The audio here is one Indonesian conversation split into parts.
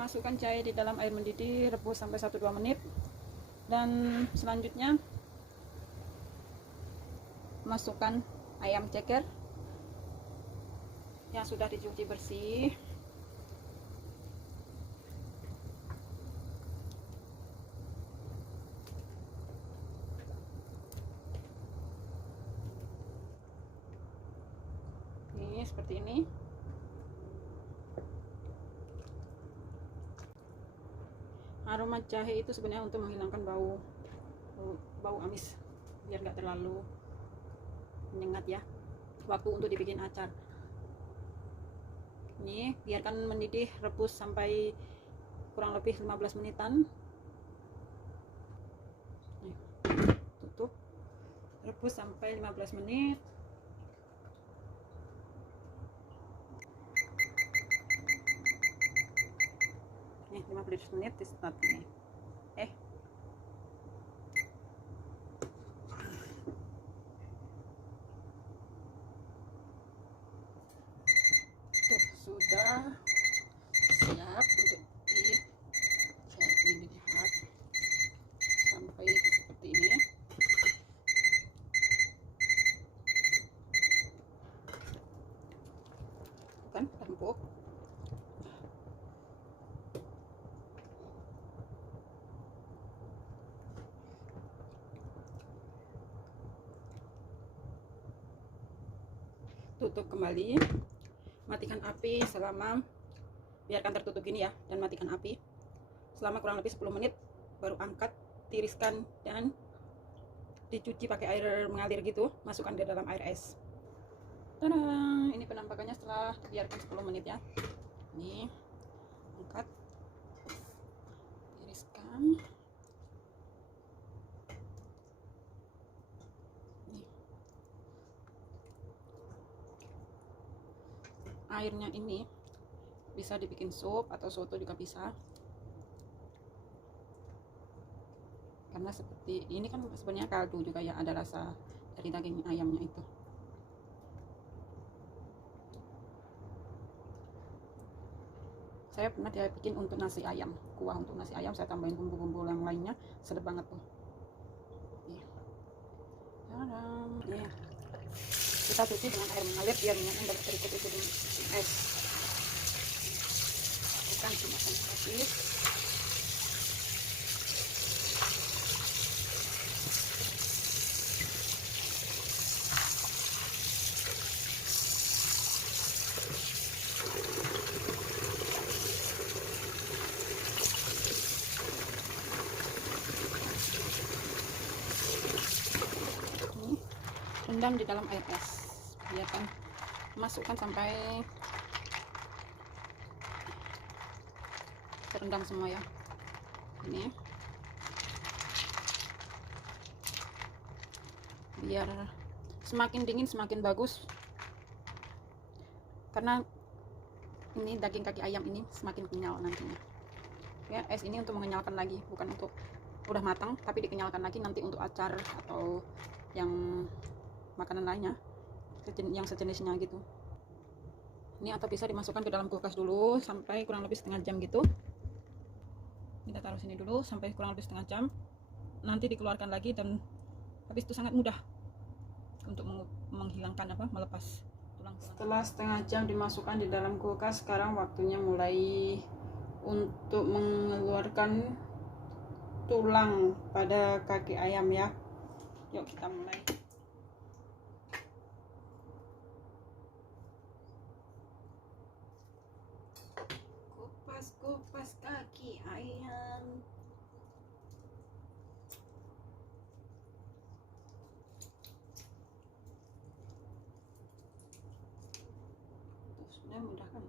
Masukkan jahe di dalam air mendidih, rebus sampai 1-2 menit. Dan selanjutnya masukkan ayam ceker yang sudah dicuci bersih. Ini seperti ini. Aroma jahe itu sebenarnya untuk menghilangkan bau amis, biar nggak terlalu menyengat ya waktu untuk dibikin acar. Ini biarkan mendidih, rebus sampai kurang lebih 15 menitan. Nih, tutup, rebus sampai 15 menit. Nih 15 menit di start ini. Sudah siap untuk dilihat sampai seperti ini. Kan empuk. Tutup kembali, matikan api selama, biarkan tertutup gini ya, dan matikan api selama kurang lebih 10 menit, baru angkat, tiriskan, dan dicuci pakai air mengalir gitu, masukkan ke dalam air es. Tada! Ini penampakannya setelah dibiarkan 10 menit ya. Ini angkat, tiriskan. Nih. Airnya ini bisa dibikin sup atau soto juga bisa, karena seperti ini kan sebenarnya kaldu juga ya, ada rasa dari daging ayamnya itu. Saya pernah dia bikin untuk nasi ayam, kuah untuk nasi ayam, saya tambahin bumbu-bumbu yang lainnya, sedap banget tuh. Nih, kita cuci dengan air mengalir biar minyaknya tidak terikut-ikut di es. Bukan cuma sedikit. Rendam di dalam air es, biarkan, masukkan sampai terendam semua ya. Ini biar semakin dingin semakin bagus, karena ini daging kaki ayam ini semakin kenyal nantinya ya. Es ini untuk mengenyalkan lagi, bukan untuk udah matang, tapi dikenyalkan lagi nanti untuk acar atau yang makanan lainnya yang sejenisnya gitu. Ini atau bisa dimasukkan ke dalam kulkas dulu sampai kurang lebih setengah jam gitu. Kita taruh sini dulu sampai kurang lebih setengah jam, nanti dikeluarkan lagi, dan habis itu sangat mudah untuk menghilangkan melepas tulang. Setelah setengah jam dimasukkan di dalam kulkas, sekarang waktunya mulai untuk mengeluarkan tulang pada kaki ayam ya. Yuk kita mulai. Kupas kaki ayam. Sebenarnya mudah kan?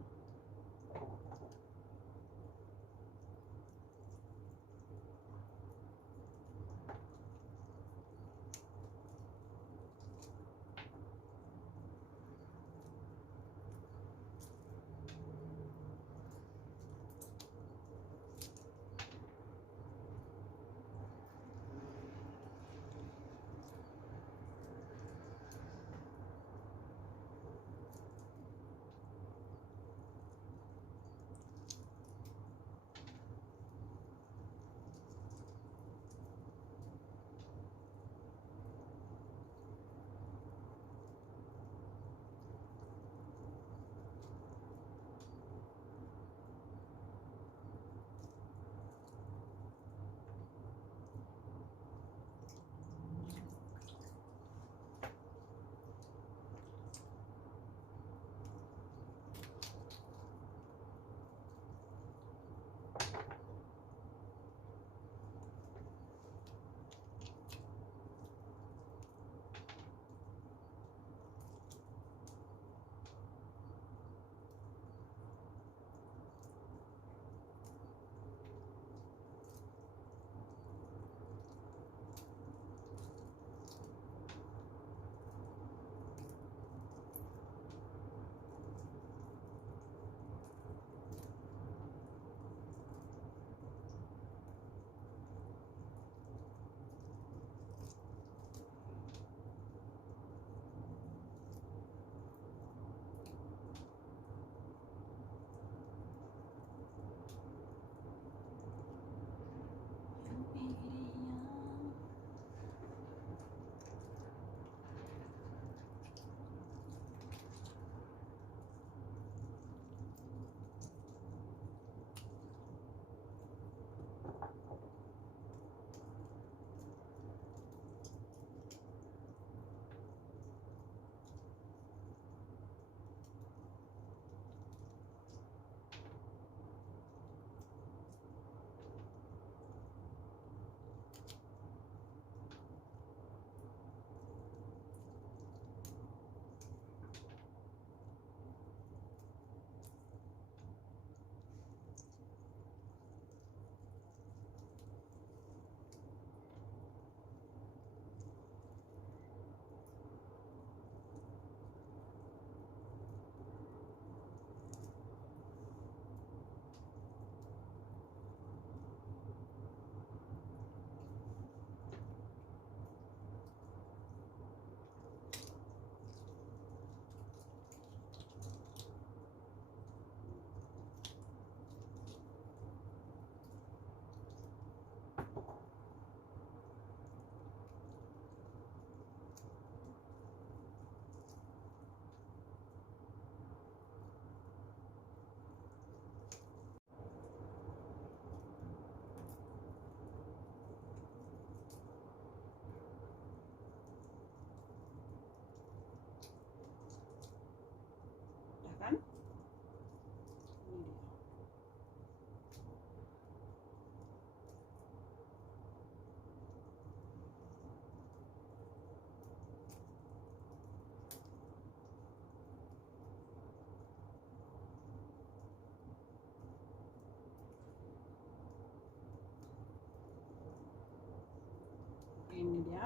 ini dia.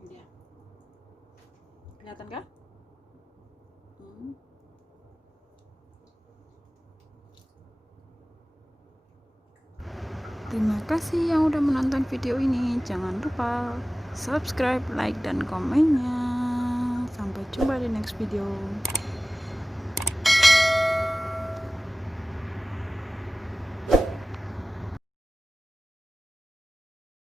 Dia. Kelihatan kah? Terima kasih yang udah menonton video ini. Jangan lupa subscribe, like, dan komennya. Sampai jumpa di next video.